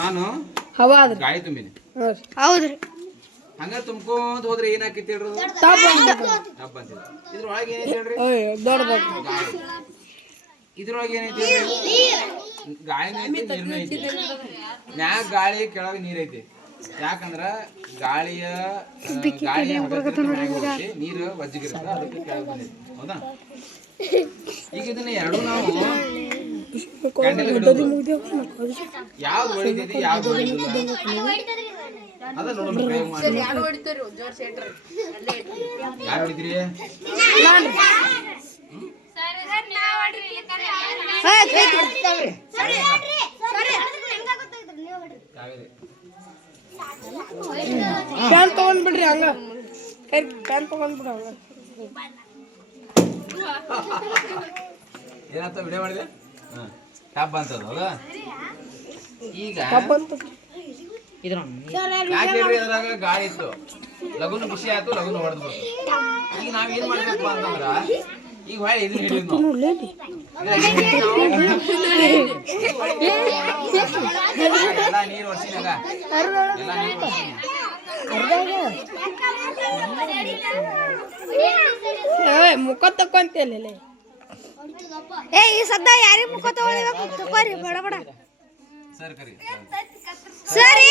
ನಾನು ಹವಾದ್ರಿ ಗಾಳಿ ತುಂಬಿನಿ ಹೌದ್ರಿ ಹಂಗ ತುಂಬ್ಕೊಂತ ಹೋದ್ರೆ ಏನಾಕೈತಿ ಹೇಳ್ರಿ ಟಬ್ ಅಂತಿದೆ ಇದ್ರೊಳಗೆ ಏನೈತಿ ಹೇಳ್ರಿ ದೊಡ್ಡದಾಗ್ರಿ ಗಾಳಿ ಇದ್ರೊಳಗೆ ಏನೈತಿ ಹೇಳ್ರಿ ಗಾಳಿನೂ ಐತಿ ನೀರ್ನೂ ಐತಿ ಮ್ಯಾಗ ಗಾಳಿ ಕೆಳಗ ನೀರೈತಿ ಯಾಕಂದ್ರ ಗಾಳಿಯ ಹಗರ್ತಿರುತ್ತೆ ಮ್ಯಾಗ ಹೋಗಿ ನೀರು ವಜ್ಜಿಗಿರುತ್ತೆ ಅದಕ್ಕೆ ಕೆಳಗೆ ಬಂದೈತಿ ಹೌದಾ ಈಗ ಇದನ್ನ ಎರಡು ನಾವು ಕ್ಯಾಂಡಲ್ ಹಿಡಿದು ಯಾವ್ದು ಹೊಡಿತೈತಿ ಯಾವ್ದು ಹೊಡಿತಿಲ್ಲ ಅದ ನೋಡೋಣ ಪ್ರಯೋಗ ಮಾಡಿ ಯಾರು ಹೊಡಿತೀರಿ ಫ್ಯಾನ್ ತಗೊಂಡ್ಬಿಡ್ರಿ ಹಂಗ ಫ್ಯಾನ್ ತಗೊಂಡ್ಬಿಡ್ರಿ ಹಂಗ ಏನಾಯ್ತ ವಿಡಿಯೋ ಮಾಡಿದೆ ಟಬ್ ಅಂತದ ಹೌದಾ ಈಗ ಯಾಕೆ ಹೇಳ್ರಿ ಅದ್ರಾಗ ಗಾಳಿ ಇತ್ತು ಲಗುನ ಖುಷಿ ಆಯ್ತು ಲಗುನ ಹೊಡೆದು ಬಿಡ್ತು ಈಗ ನಾವ್ ಏನ್ ಮಾಡ್ಬೇಕಪ್ಪ ಅಂತಂದ್ರ ಈಗ ಹೊಳ್ಳಿ ಇದನ್ನ ಹಿಡಿದು ಎಲ್ಲ ನೀರು ವರ್ಷಿನಾಗ ಎಲ್ಲ ನೀರು ವರ್ಷಿನ ಮುಖ ತಕೊಂತಿಲ್ಲ ಏ ಈ ಸದ್ದ ಯಾರಿಗೆ ಮುಖ ತಗೊಳ್ಬೇಕು ತಗೋರಿ ಬಡ ಬಡ ಸರ್ ಕರಿ ಸರಿ